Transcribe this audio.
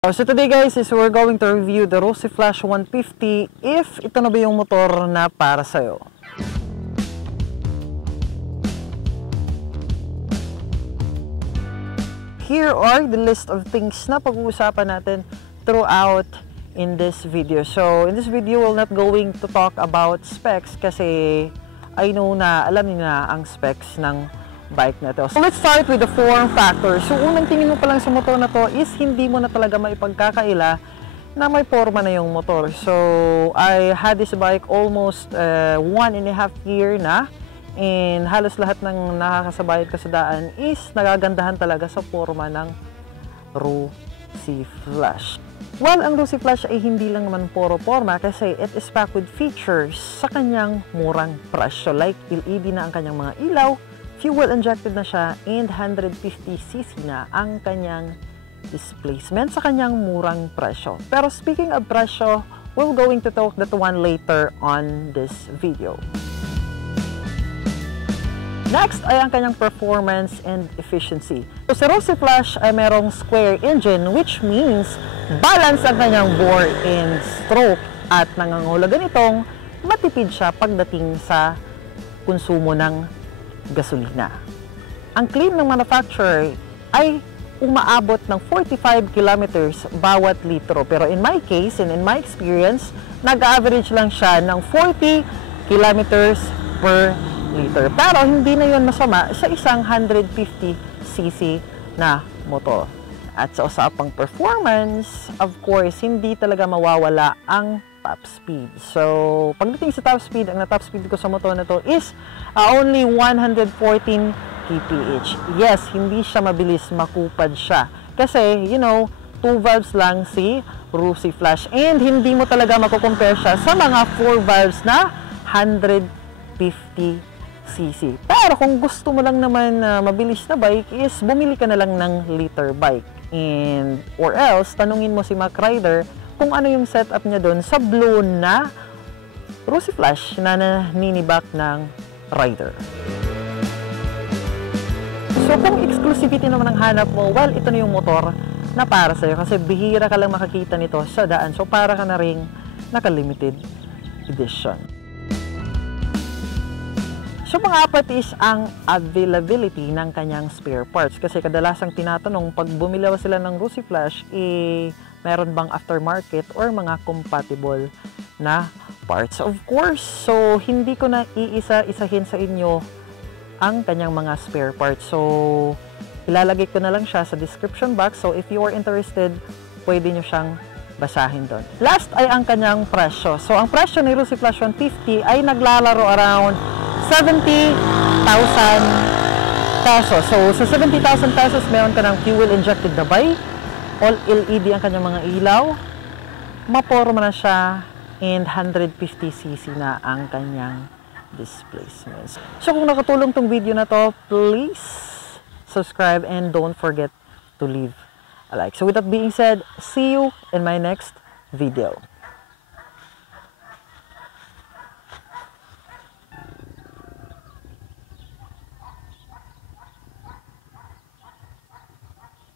So today guys is we're going to review the Rosy Flash 150 if ito na ba yung motor na para sa'yo. Here are the list of things na pag-uusapan natin throughout in this video. So in this video we're not going to talk about specs kasi I know na alam niyo na ang specs ng bike na to. So let's start with the form factor. So unang tingin mo pa lang sa motor na to is hindi mo na talaga maipagkakaila na may forma na yung motor. So I had this bike almost 1.5 year na, and halos lahat ng nakakasabayad ko sa daan is nagagandahan talaga sa forma ng Rosy Flash. Well, ang Rosy Flash ay hindi lang naman puro forma kasi it is packed with features sa kanyang murang presyo. Like LED na ang kanyang mga ilaw, fuel injected na siya, and 150cc na ang kanyang displacement sa kanyang murang presyo. Pero speaking of presyo, we're going to talk that one later on this video. Next ay ang kanyang performance and efficiency. So sa Rosy Flash ay merong square engine, which means balance ang kanyang bore and stroke, at nangangahulugan nitong matipid siya pagdating sa konsumo ng gasolina. Ang claim ng manufacturer ay umaabot ng 45 kilometers bawat litro. Pero in my case and in my experience, nag-average lang siya ng 40 kilometers per liter. Pero hindi na yun masama sa isang 150cc na motor. At sa usapang performance, of course, hindi talaga mawawala ang top speed. So, pagdating sa top speed, ang na-top speed ko sa motor na to is only 114 kph. Yes, hindi siya mabilis, makupad siya. Kasi, you know, 2 valves lang si Rosy Flash. And hindi mo talaga makukompare siya sa mga 4 valves na 150cc. Pero kung gusto mo lang naman na mabilis na bike is bumili ka na lang ng liter bike. And, or else, tanungin mo si Mac Rider kung ano yung setup niya doon sa blown na Rosy Flash na naninibak ng rider. So kung exclusivity naman ang hanap mo, well, ito na yung motor na para sa'yo kasi bihira ka lang makakita nito sa daan. So para ka na ring naka-limited edition. So pang-apat is ang availability ng kanyang spare parts. Kasi kadalasang tinatanong pag bumili sila ng Rosy Flash, meron bang aftermarket or mga compatible na parts? Of course, so hindi ko na iisa-isahin sa inyo ang kanyang mga spare parts. So, ilalagay ko na lang siya sa description box. So, if you are interested, pwede nyo siyang basahin doon. Last ay ang kanyang presyo. So, ang presyo ni Rosy Flash 150 ay naglalaro around 70,000 pesos. So, sa 70,000 pesos, meron ka ng fuel injected na bike, all LED ang kanyang mga ilaw, maporma na siya, and 150cc na ang kanyang displacement. So kung nakatulong tong video na to, please subscribe and don't forget to leave a like. So with that being said, see you in my next video.